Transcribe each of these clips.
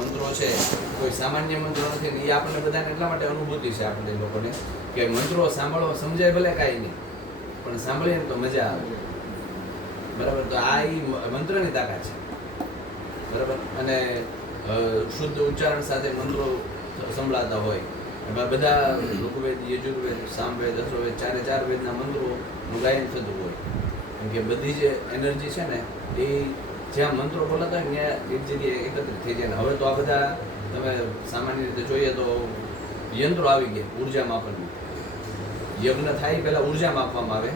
મંત્રો છે કોઈ સામાન્ય મંત્રો નથી ને એ આપણને બધાને એટલા માટે અનુભૂતિ છે આપણે લોકોને કે મંત્રો સાંભળો સમજાય ભલે કાંઈ નહીં પણ સાંભળીએ ને તો મજા આવે. બરાબર, તો આ એ મંત્રની તાકાત છે. બરાબર, અને શુદ્ધ ઉચ્ચારણ સાથે મંત્રો સંભળાતા હોય એમાં બધા ઋગ્વેદ, યજુર્વેદ, સામવેદ, અથર્વવેદ ચાર વેદના મંત્રોનું ગાયન થતું હોય. કેમ કે બધી જે એનર્જી છે ને એ જ્યાં મંત્રો બોલાતા હોય ત્યાં એક જગ્યાએ એકત્રિત થઈ જાય. હવે તો આ બધા તમે સામાન્ય રીતે જોઈએ તો યંત્રો આવી ગયા ઉર્જા માપનની. યજ્ઞ થાય પહેલાં ઉર્જા માપવામાં આવે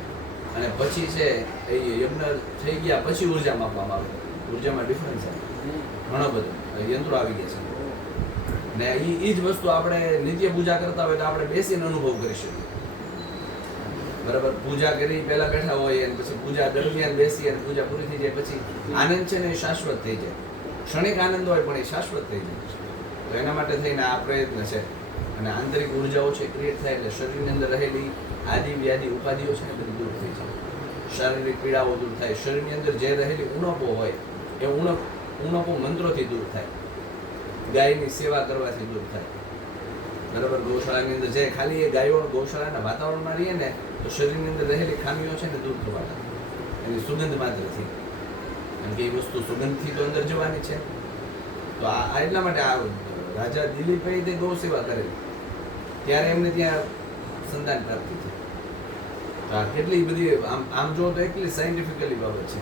અને પછી છે એ યજ્ઞ થઈ ગયા પછી ઉર્જા માપવામાં આવે. ઉર્જામાં ડિફરન્સ છે ઘણો બધો. યંત્રો આવી ગયા છે ને એ જ વસ્તુ આપણે નિત્ય પૂજા કરતા હોય તો આપણે બેસીને અનુભવ કરી શકીએ. બરાબર, પૂજા કરી પહેલા બેઠા હોય અને પછી પૂજા દરમિયાન બેસી અને પૂજા પૂરી થઈ જાય પછી આનંદ છે ને એ શાશ્વત થઈ જાય. ક્ષણિક આનંદ હોય પણ એ શાશ્વત થઈ જાય. તો એના માટે થઈને આ પ્રયત્ન છે. અને આંતરિક ઉર્જાઓ છે ક્રિએટ થાય એટલે શરીરની અંદર રહેલી આદિ વ્યાધિ ઉપાધિઓ છે ને બધી દૂર થઈ જાય. શારીરિક પીડાઓ દૂર થાય. શરીરની અંદર જે રહેલી ઉણપો હોય એ ઉણપો મંત્રોથી દૂર થાય. ગાયની સેવા કરવાથી દૂર થાય. બરાબર, ગૌશાળાની અંદર જે ખાલી એ ગાયો ગૌશાળાના વાતાવરણમાં રહીએ ને તો શરીરની અંદર રહેલી ખામીઓ છે ને દૂર થવા લાગે એની સુગંધ માત્રથી. કારણ કે એ વસ્તુ સુગંધથી તો અંદર જવાની છે. તો આ એટલા માટે આ રાજા દિલીપે તે ગૌ સેવા કરેલી ત્યારે એમને ત્યાં સંતાન પ્રાપ્તિ થઈ. આ કેટલી બધી આમ જો તો એટલી સાયન્ટિફિકલી બાબત છે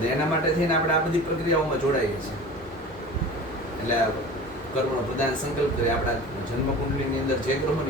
ને એના માટે થઈને આપણે આ બધી પ્રક્રિયાઓમાં જોડાઈએ છીએ. એટલે કર્મનો પ્રધાન સંકલ્પ કરી આપણા જન્મકુંડલીની અંદર જે ગ્રહોની